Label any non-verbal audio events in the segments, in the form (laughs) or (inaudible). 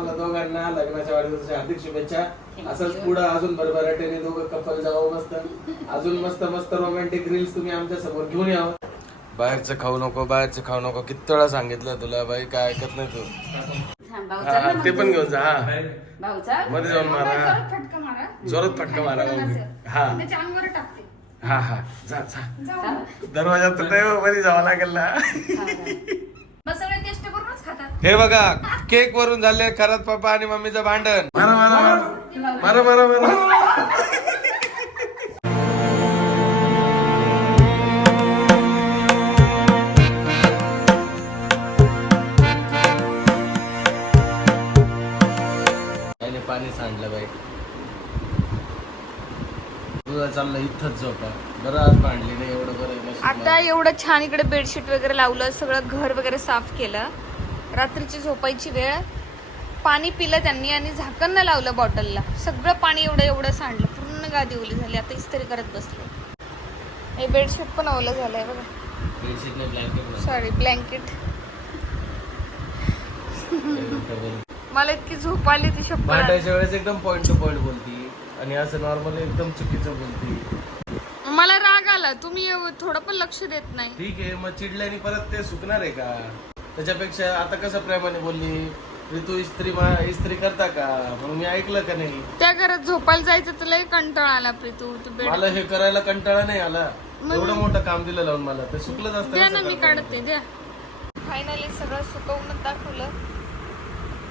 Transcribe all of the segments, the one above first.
तुम्हाला दोघांना लग्नाच्या वाढदिवसाच्या हार्दिक शुभेच्छा असंच पुढं अजून भरभराटीने दोघं कपल जावं मस्त अजून मस्त मस्त रोमॅन्टिक रील्स तुम्ही आमच्यासमोर घेऊन यावं बाहेरचं खाऊ नको बाहेरचं खाऊ नको किती वेळा सांगितलं तुला बाई काय ऐकत नाही तू थांब, भाऊ हा, ते. पण घेऊन जा हा भाऊ चल. मध्ये जाऊन मारा. जोरात फटका मारा. जोरात फटका मारा मग. हा. हा हा जा जा जाऊ. दरवाजात नाही हो, मध्ये जावं लागेल ना मग सगळे टेस्ट करूनच खातात हे बघा केक वरून झाले खरंच पप्पा आणि मम्मीचं भांडण. मारा मारा मारा. मारा मारा मारा. त्याने पाणी सांडलं बाई. तुझा चाललं इथंच झोपा. बरं आज भांडली नाही एवढं बरं आहे. नशीब आता एवढं छान इकडे बेडशीट वगैरे लावलं सगळं घर वगैरे साफ केलं. रात्रीची झोपायची वेळ. पाणी पिलं त्यांनी आणि झाकण लावलं बॉटलला. सगळं पाणी एवढं एवढं सांडलं. पूर्ण गादी ओली झाली. आता इस्त्री करत बसले. हे बेडशीट पण ओलं झालंय बघा. बेडशीट नाही ब्लँकेट सॉरी ब्लँकेट मला इतकी झोप आली ती शपथ भांडायच्या वेळेस एकदम पॉइंट टू पॉइंट बोलती. आणि असं नॉर्मली एकदम चुकीचं बोलती. मला राग आला. तुम्ही थोडं पण लक्ष देत नाही. ठीक आहे मग चिडल्याने परत ते सुकणार आहे का? त्याच्यापेक्षा आता कसं प्रेमाने बोलली? ऋतू इस्त्री मा- इस्त्री करता का? मग मी ऐकलं का नाही? त्या घरात झोपायला जायचं तुला कंटाळा आला प्रीतू तू बेड मला हे करायला कंटाळा नाही आला. एवढं मोठं काम दिलं लावून मला. ते असतं द्या ना ना मी सकाळपर्यंत. काढते द्या. फायनली सगळं सुकवून दाखवलं.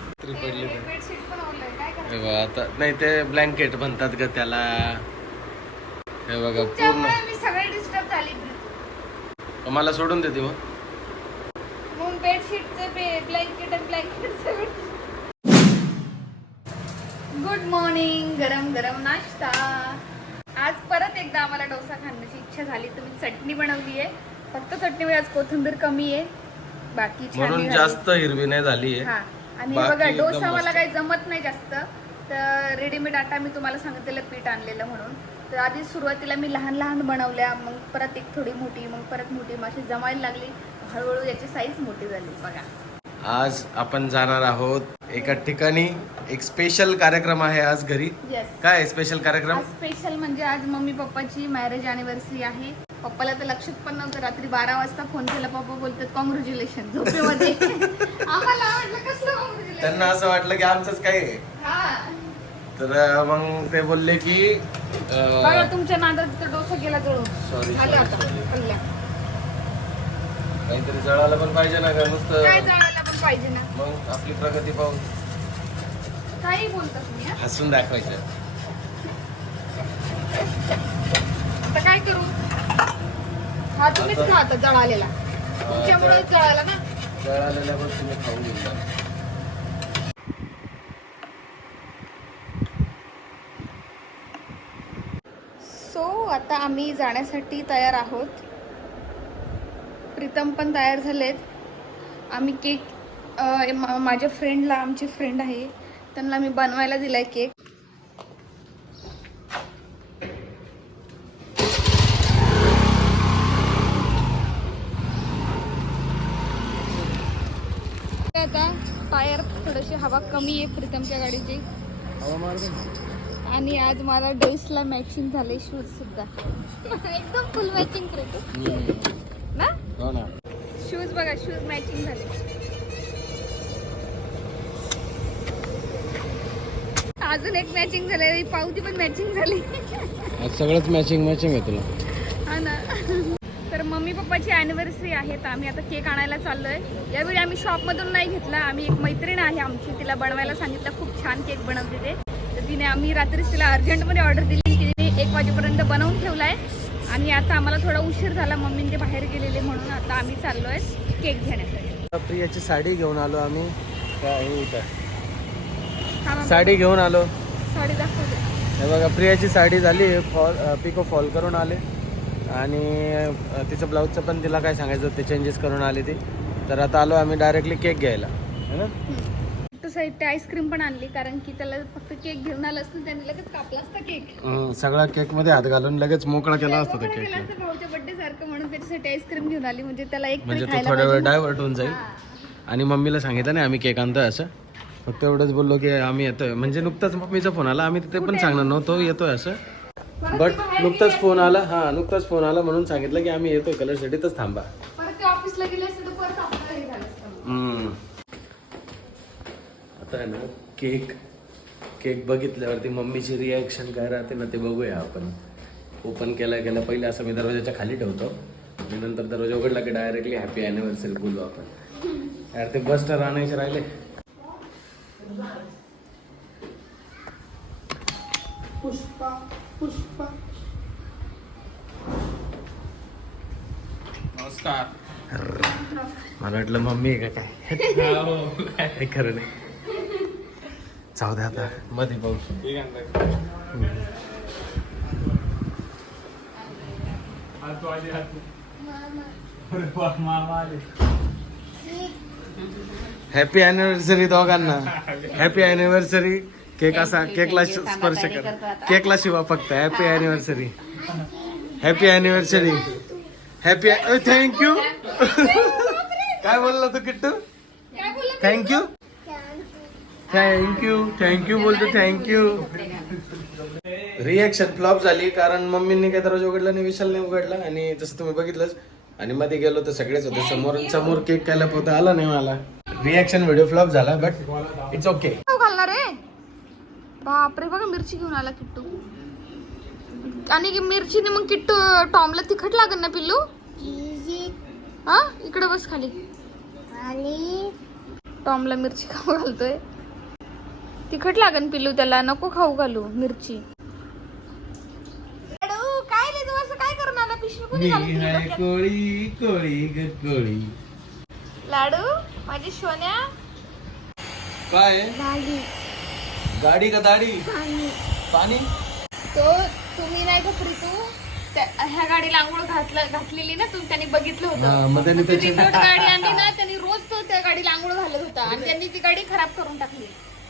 इस्त्री पडली तर. बेडशीट पण ओलंय काय करायचं? हे बघा आता नाही ते ब्लँकेट म्हणतात ग त्याला. हे बघा पूर्ण. त्यामुळे मी सगळे डिस्टर्ब झाली प्रीतू. मला सोडून देते मग. बेडशीटचे ब्लँकेट आणि ब्लँकेट गुड मॉर्निंग गरम गरम नाश्ता. आज परत एकदा आम्हाला डोसा खाण्याची इच्छा झाली. तुम्ही चटणी बनवली आहे फक्त चटणीमध्ये आज कोथिंबीर कमी आहे. बाकी म्हणून. जास्त हिरवी नाही झाली हा. आणि हे बघा डोसा मला. काही जमत नाही जास्त. तर रेडीमेड आटा मी तुम्हाला सांगितलेलं पीठ आणलेलं म्हणून. तर आधी सुरुवातीला मी लहान लहान बनवल्या मग परत एक थोडी मोठी मग परत मोठी मग अशी जमायला लागली. हळूहळू याची साईज मोठी झाली बघा. आज आपण जाणार आहोत एका ठिकाणी. एक स्पेशल कार्यक्रम आहे आज घरी. येस काय स्पेशल कार्यक्रम? स्पेशल म्हणजे आज मम्मी पप्पाची मॅरेज अॅनिव्हर्सरी आहे. पप्पाला तर लक्षात पण नव्हतं रात्री बारा वाजता फोन केला पप्पा बोलतात कॉंग्रॅच्युलेशन झोपेमध्ये. (laughs) आम्हाला कसलं कॉंग्रॅच्युलेशन त्यांना असं वाटलं की आमचंच काय तर मग ते बोलले की बघा तुमच्या नांदात तिथं डोसा गेला जळून. Sorry, झालं आता. sorry. पडल्या. काहीतरी जळायला पण पाहिजे ना का काय नुसतं जळायला पण पाहिजे ना. मग आपली प्रगती पाहून. काही बोलता तुम्ही हा? हसून दाखवायचं. आता काय करू? हा तुम्हीच खा आता जळालेला. तुमच्यामुळे जळाला ना. जळालेल्या पण तुम्ही खाऊन घेऊन आता आम्ही जाण्यासाठी तयार आहोत. प्रीतम पण तयार झालेत. आम्ही केक मा- माझ्या फ्रेंडला आमची फ्रेंड आहे. त्यांना मी बनवायला दिलाय केक. आता टायर थोडीशी हवा कमी आहे प्रीतमच्या गाडीची. आणि आज मला ड्रेसला मॅचिंग झाले शूज सुद्धा. एकदम फुल मॅचिंग करतो ना? हो शूज बघा शूज मॅचिंग झाले. अजून एक मॅचिंग झाले पावती पण मॅचिंग झाली. आज सगळंच मॅचिंग मॅचिंग आहे तुला. हा ना. तर मम्मी पप्पाची अॅनिव्हर्सरी आहे तर आम्ही आता केक आणायला चाललोय. यावेळी आम्ही शॉपमधून नाही घेतला. आम्ही एक मैत्रीण आहे आमची. तिला बनवायला सांगितलं. खूप छान केक बनवते ते. तिने आम्ही रात्रीच तिला अर्जंटमध्ये ऑर्डर दिली तिने एक वाजेपर्यंत बनवून ठेवलाय. आणि आता आम्हाला थोडा उशीर झाला मम्मीने ते बाहेर गेलेले म्हणून आता आम्ही चाललोय केक घेण्यासाठी. प्रियाची साडी घेऊन आलो आम्ही. साडी घेऊन आलो. साडी दाखवते. हे बघा प्रियाची साडी झाली. फॉल पिको फॉल करून आले. आणि तिचं ब्लाऊजचं पण तिला काय सांगायचं ते चेंजेस करून आली ती. तर आता आलो आम्ही डायरेक्टली केक घ्यायला. है ना? तो साईड आईस्क्रीम पण आणली कारण की त्याला फक्त केक घेऊन आला असतो त्याने लगेच कापला असता केक. सगळा केकमध्ये हात घालून लगेच मोकळा केला असता केला केक भाऊच्या बर्थडे सारखं म्हणून त्याच्यासाठी आईस्क्रीम घेऊन आली म्हणजे त्याला एक तरी म्हणजे तो खायला थोडा वेळ. डायव्हर्ट होऊन जाईल. आणि मम्मीला सांगितलं नाही आम्ही केक आणतोय असं. फक्त एवढंच बोललो की आम्ही येतोय. म्हणजे नुकताच मम्मीचा फोन आला आम्ही तिथे पण सांगणार नव्हतो येतोय असं. बट नुकताच फोन आला हा नुकताच फोन आला म्हणून सांगितलं की आम्ही येतोय कलर सिटीतच थांबा. परत ते ऑफिसला गेले असते तर परत आपल्याला हे झालं असतं. हम्म. आता आहे ना केक केक बघितल्यावरती मम्मीची रिॲक्शन काय राहते ना ते बघूया आपण. ओपन केला गेला पहिले असं मी दरवाजाच्या खाली ठेवतो. आणि नंतर दरवाजा उघडला की डायरेक्टली हॅपी अॅनिव्हर्सरी बोलू आपण. यार ते बस्टर आणायचे राहिले. पुष्पा पुष्पा. मला वाटलं मम्मी आहे का काय? काय खरं नाही. जाऊ दे आता. मध्ये हॅपी अॅनिव्हर्सरी दोघांना. हॅपी अॅनिव्हर्सरी केक असा केकला स्पर्श कर. केकला शिवा फक्त. Happy anniversary happy anniversary happy thank you काय बोलला तू Kittu? Thank you thank you thank you बोलतो थँक्यू रिएक्शन फ्लॉप झाली कारण मम्मींनी काय दरवाजा उघडला आणि विशालने उघडला आणि जसं तुम्ही बघितलंच आणि मध्ये गेलो तर सगळेच होते. समोर समोर केक खायला पोता आला नाही मला. रिएक्शन व्हिडिओ फ्लॉप झाला बट इट्स ओके रे? बापरे बघा मिरची घेऊन आला किट्टू. आणि की मिरचीने मग किट्टू टॉमला तिखट लागन ना पिल्लू? हा? इकडे बस खाली. टॉमला मिरची खाऊ घालतोय. तिखट लागन पिल्लू त्याला नको खाऊ घालू मिरची. लाडू, काय रे तू असं काय करून आला? पिशवी कोणी घालून दिली डोक्यात? कोळी कोळी ग कोळी. लाडू माझी सोन्या. काय? गाडी का दाढी? पाणी. तो तुम्ही नाही का प्रीतू त्या- ह्या गाडीला आंघोळ घातलं घातलेली ना तुम्ही त्यांनी बघितलं हा, होतं मग त्यांनी ती त्याची रिमोट गाडी आणली ना त्यांनी रोज तो त्या गाडीला आंघोळ घालत होता आणि त्यांनी ती गाडी खराब करून टाकली.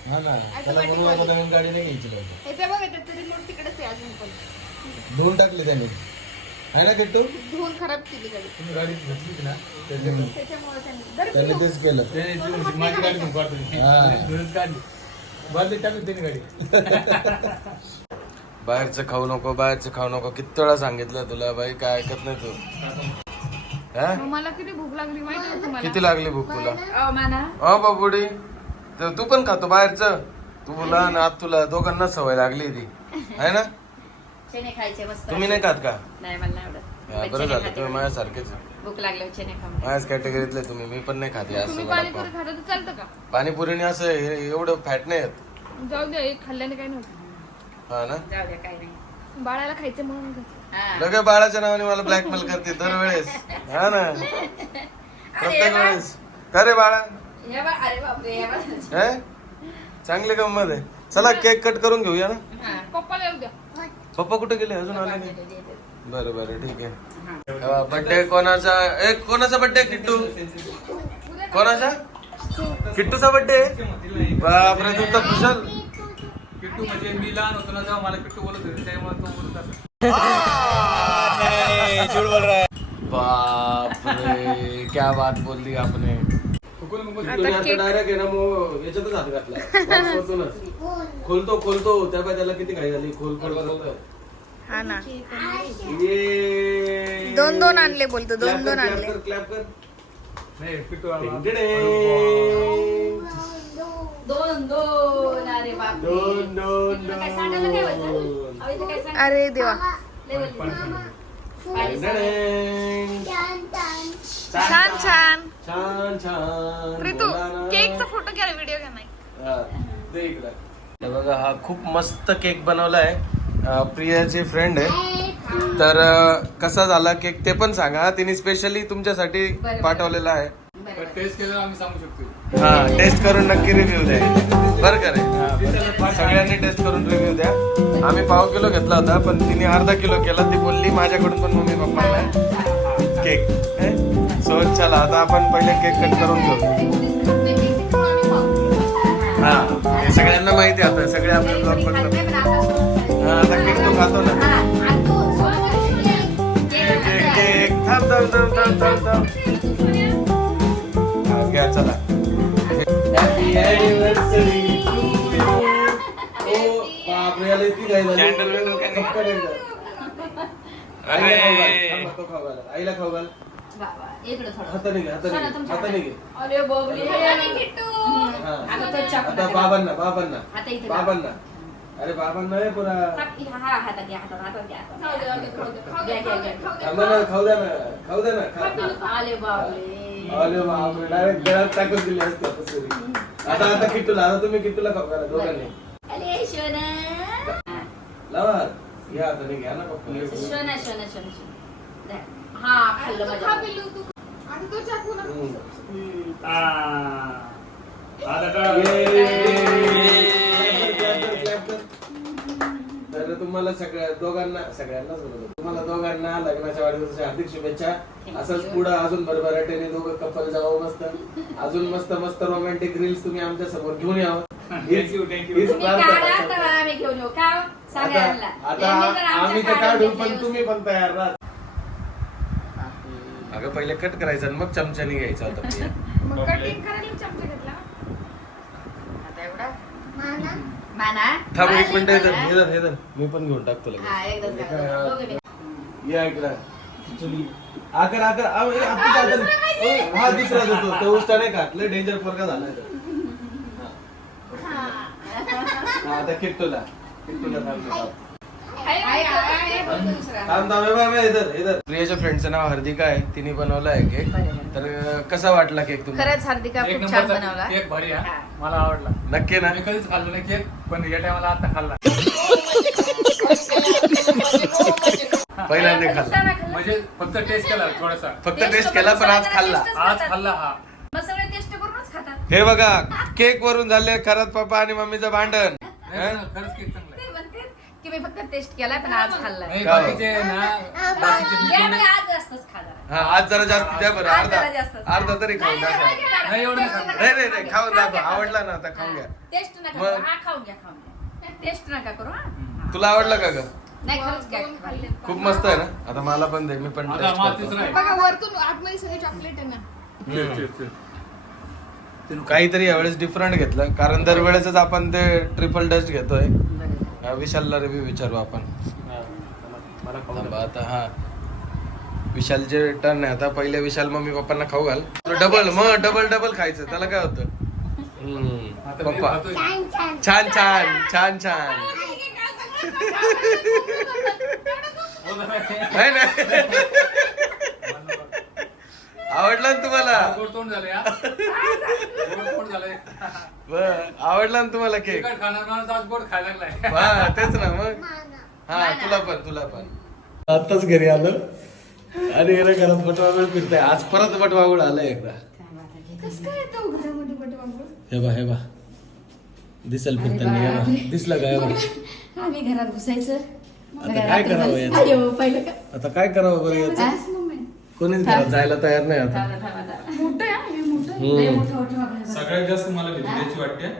हा ना. त्याला Automatic म्हणून वाली. आपण नवीन गाडी नाही घ्यायची लवकर. हे ते बघा त्याचं रिमोट तिकडेच आहे अजून पण. धुवून टाकली त्यांनी. आहे ना किट्टू? धुवून खराब केली गाडी. तुम्ही गाडी घेतली ना त्याच्यामुळे. त्याच्यामुळे त्यांनी बरं त्यांनी पिल्लू, तेच केलं. माझी गाडी (laughs) बाहेरचं खाऊ नको बाहेरचं खाऊ नको. किती वेळा सांगितलं तुला बाई काय ऐकत नाही तू? हा? मग मला किती भूक लागली माहिती आहे तुम्हाला? किती लागली भूक तुला? अ, माना. अ बाबुडी. तर तू पण खातो बाहेरचं तुला आणि आत तुला दोघांना सवय लागली ती आहे ना? चणे खायचे मस्त तुम्ही नाही खात का? नाही मला हा, बरं चणे झालं खाते. तुम्ही माझ्यासारखेच भूक लागल्यावर चणे खा माझ्याच कॅटेगरीतले तुम्ही मी पण नाही खाते तुम्ही असं पाणीपुरी वडापाव. खाता तर चालतं का? पाणीपुरीने असं हे- एवढं फॅट नाही येत. जाऊ द्या एक खाल्ल्याने काही नव्हतं हा ना? जाऊ द्या काही नाही. बाळाला खायचं म्हणून. हा. लगे बाळाच्या नावाने मला ब्लॅकमेल करते दरवेळेस. हा ना? (laughs) प्रत्येक वेळेस. का रे बाळा? हे चांगली गंमत आहे. चला केक कट करून घेऊया ना? हा. पप्पा कुठे गेले? अजून आले नाही. बरं बरं ठीक आहे. हा. बर्थडे कोणाचा? ए कोणाचा बर्थडे किट्टू? कोणाचा? किट्टूचा बर्थडे बापरे तू तर कुशल किट्टू म्हणजे मी लहान होतो ना तेव्हा मला किट्टू बोलत होते त्यामुळे तो बोलत असं (laughs) बापरे क्या बात बोल दी आपने. डायरेक्ट आहे ना मग याच्यातच हात घातला. (laughs) बॉक्समधूनच. खोलतो खोलतो. त्या पाय त्याला किती घाई झाली? खोल खोल खोलतो हा ना. ये. दोन दोन आणले बोलतो. दोन दोन आणले. कर. नाही आला. दोन दोन. अरे दोन दोन इथं काय सांडायला काय बोलतात? दोन. अहो, इथं काय सांड- अरे देवा. लय बोलली. पाणी सांड. टिंगटिंग. छान छान. छान छान. प्रीतू बोला ना. केकचा फोटो घ्या व्हिडिओ घ्या नाही. हा, दे इकडं. हे बघा हा खूप मस्त केक बनवलाय. अं, प्रियाची फ्रेंड आहे. तर अं, कसा झाला केक ते पण सांगा. तिने स्पेशली तुमच्यासाठी. पाठवलेला आहे. पण. टेस्ट केल्यावर आम्ही सांगू शकतो हा टेस्ट करून नक्की रिव्ह्यू द्या. बरं का रे? सगळ्यांनी टेस्ट करून रिव्ह्यू द्या. आम्ही पाव किलो घेतला होता पण तिने अर्धा किलो केला. ती बोलली माझ्याकडून पण मम्मी पप्पांना केक. सो चला आता आपण पहिले केक कट करून घेऊ. हा हे सगळ्यांना माहिती आहे आता सगळे आपले ब्लॉग बघतात. हा आता केक तो खातो ना. केक थांब थांब थांब थांब थांब थांब. हा, घ्या चला. To you. अरे. आईला खाऊ घाल. थांबा, तो खाऊ घाल. आईला खाऊ घाल बाबा, इकडं थोडं. हाताने घे हाताने सोना, घे तुमच्या हाताने घे अरे बापरे. हा. आता तो चाकू आता टाका. बाबांना बाबांना आता इथे बाबांना अरे बाबांना आहे पुरा हात- हा, हातात घ्या, हातात, हातात घ्या, हातात घ्या. घ्या, घ्या, घ्या. थांबा ना, खाऊ द्या ना खाऊ द्या ना खा. आले बापरे अरे बापरे डायरेक्ट गळ्यात टाकून दिली असते आता. आता आता किट्टूला आता तुम्ही किट्टूला खाऊ घाला दोघांनी अरे शोना लावा हात. घ्या हाताने घ्या ना पप्पा. शोना शोना शोना शोना द्या. हा खाल्लं माझ्या हम्म. हम्म. तर तुम्हाला सगळ्या दोघांना सगळ्यांनाच बोलतो तुम्हाला दोघांना लग्नाच्या वाढदिवसाच्या हार्दिक शुभेच्छा. असंच पुढं अजून भरभराटीने दोघं कपल जावं मस्त. अजून मस्त मस्त रोमॅन्टिक रील्स तुम्ही आमच्यासमोर घेऊन यावं. हीच- you, thank you. हीच तुम्ही प्रार्थना काढा करतो. तर आम्ही घेऊन येऊ. का? हो? आता यांना. आता यांनी जर आमच्या आम्ही तर काढून काढू पण तुम्ही पण तयार राहा अगं पहिले कट करायचं आणि मग चमच्याने घ्यायचा होता (laughs) मग कटिंग करायला चमचा घेतला आता एवढा माना थांब एक मिनिट इधर माना. इधर इधर मी पण घेऊन टाकतो लगेच. हा एकदाच घाला. काय, दोघे बी. या इकडं आकर आकर आव, ए, आपली काय झाली? हा दुसरा देतो तो उष्टा नाही खात लय डेंजर फरका झालाय तो. हा आता किट्टूला आहे, आहे, आहे, प्रियाच्या फ्रेंडचं नाव हार्दिका आहे. तिने बनवला आहे केक. तर कसा वाटला केक तुम्हाला? खरंच हार्दिका एक खूप छान नंबरचा बनवला. केक भारी हा हा. मला आवडला. नक्की ना? मी कधीच खाल्लो नाही केक पण या टायमाला आता खाल्ला. पहिल्यांदा खाल्ला. म्हणजे फक्त टेस्ट केला थोडासा. फक्त टेस्ट केला पण आज खाल्ला. आज खाल्ला हा. मग सगळे टेस्ट करूनच खातात. हे बघा केक वरून झाले खरंच पप्पा आणि मम्मीचं भांडण. नाही? खरंच केक चांगला आहे की मी फक्त टेस्ट केला पण आज खाल्ला नाही का? बाकीचे ना बाकीचे मी या जेवढे- बाई, आज जास्तच खाल्ला हा आज जरा जास्त द्या बरं आज अर्धा जास्तच. अर्धा तरी खाऊन दाखवा नाही, एवढं नाही खाल्लं. नाही नाही नाही खाऊन दाखवा आवडला ना आता खाऊन घ्या. टेस्ट नका मग? हा खाऊन घ्या खाऊन घ्या. टेस्ट नका करू हा. तुला आवडलं का ग? नाही खरंच काय दोन खाल्ले. खूप मस्त आहे ना? आता मला पण दे मी पण आता टेस्ट मला करतो. तिसरा आहे. बघा वरतून आतमध्ये सगळे चॉकलेट आहे ना. काहीतरी यावेळेस डिफरंट घेतलं. कारण दरवेळेसच आपण ते ट्रिपल डस्ट घेतोय. हा, विशालला रिव्ह्यू विचारू आपण. थांबा आता हा. विशालचे टर्न आहे आता पहिले विशाल मम्मी पप्पांना खाऊ घाल. डबल मग डबल डबल खायचं. त्याला काय होतं? हम्म. पप्पा. छान छान छान छान. (laughs) नाही नाही. आवडला ना तुम्हाला? हा. झालंय. बरं, आवडला ना तुम्हाला केक? तिखट खाणार माणूस आज गोड खायला लागलाय. हा तेच ना मग. हा तुला पण तुला पण. आताच घरी आलो. आणि गेलं घरात बटवागुळ फिरताय. आज परत बटवागुळ आलाय एकदा. कसं काय येतो घरामध्ये बटवागुळ? हे बा हे बा. दिसल फिरताना हे बा. दिसलं का हे बा? आम्ही घरात घुसायचं आता काय करावं याचं? पहिलं का? आता काय करावं बरं याचं? कोणीच घरात जायला तयार नाही आता. मोठं आहे हा, मोठं. मोठं. सगळ्यात जास्त मला भीती त्याची वाटते? (laughs)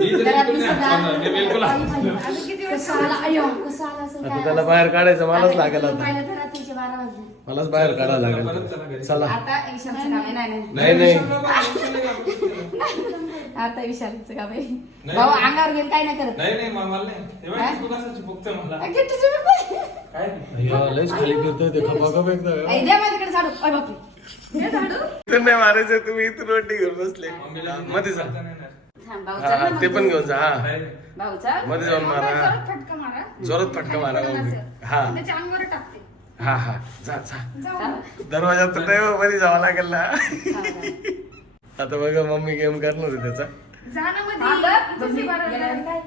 मी तर घरात बिलकुल नाही दिसत हात नाही. मी बिलकुल. हात- आता किती वेळ कसं आला? अयो कसं आला असं आता काय? त्याला? बाहेर काढायचं मलाच लागेल. आता पाहिलं तर रात्रीचे बारा वाजले. मलाच बाहेर काढायला परत चला लागेल घरी. चला. आता विशालचं काम आहे. नाही. नाही नाही. नाही आता विशालचं काम आहे. भाऊ अंगावर घेऊन काय नाही करत? नाही नाही मला नाही. हे? बघ, तू कसाची. काय? नाही. अय्या, लयच खाली फिरतोय ते. खपाखप एकदम ऐ, द्या माझ्याकडे अय बापरे. इथून नाही मारायचं तुम्ही इथून रोटी घेऊन बसले. मध्ये जा. नाही, नाही, नाही. थांब, भाऊ हा ते. पण घेऊन जा हा. नाही. भाऊ चलमध्ये जाऊन मारा. जोरात फटका मारा. मम्मी. हा. हा हा. जा जा. दरवाजा तुटायमध्ये जावं लागेल ना. आता बघा मम्मी गेम करणार त्याचा (laughs) जा ना थांब. मध्ये थांब, इथंच बघ. ही बारा गेल्यावर वाजले. काय?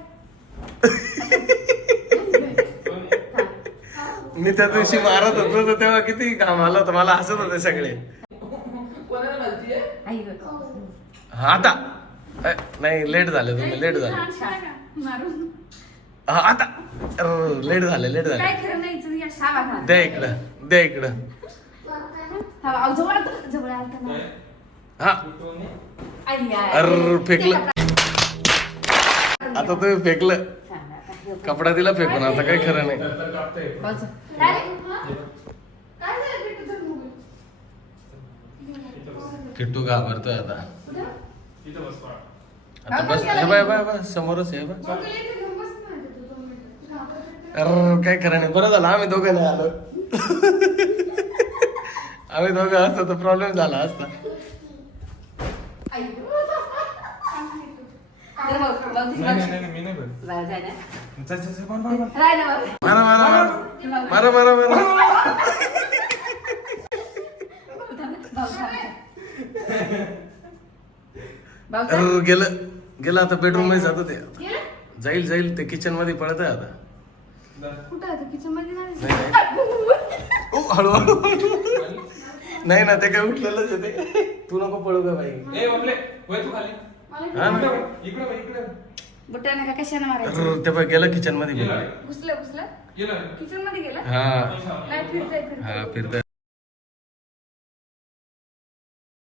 मी त्या दिवशी मारत होतो तर तेव्हा किती घाम आला होता मला हसत होते सगळे. हा आता अ, नाही लेट झाले तुम्ही लेट झाले मारून हा आता लेट झाले लेट झाले काय खरं नाही इथं या थांबा, थांबा. द्या इकडं द्या इकडं थांबा, अहो, जवळ आलं, जवळ आलं का नाही? हा आई, आई. अर फेकलं आता तुम्ही फेकलं. कपडा दिला फेकून आता काही खरं नाही. किट्टू घाबरतोय आता. आता बस हे बाय बाय बाय समोरच आहे बा अरे काय खरं नाही. बरं झालं आम्ही दोघं नाही आलो. आम्ही दोघं असतो तर प्रॉब्लेम झाला असता. नाही नाही नाही, मी नाही? चल, चल, चल. मारा मारा मारा मारा मारा मारा. अरे गेलं गेलं आता बेडरूममध्ये जातो ते. जाईल जाईल ते किचनमध्ये पडत आहे आता. कुठं आहे? किचनमध्ये नाही नाही नाही. (laughs) ओ, हळू हळू. नाही ना ते काय उठलेलंच आहे ते. तू नको पळू का बाई. ए, बापले, वय तू खाली. हा ना. इकडे बुट्ट्या नका कशाने मारायचं? ते बघ गेलं किचनमध्ये. गेलं. गेलं घुसलं घुसलं? गेलं. किचनमध्ये गेलं? हा. नाही फिरतंय फिरतंय. हा फिरतोय.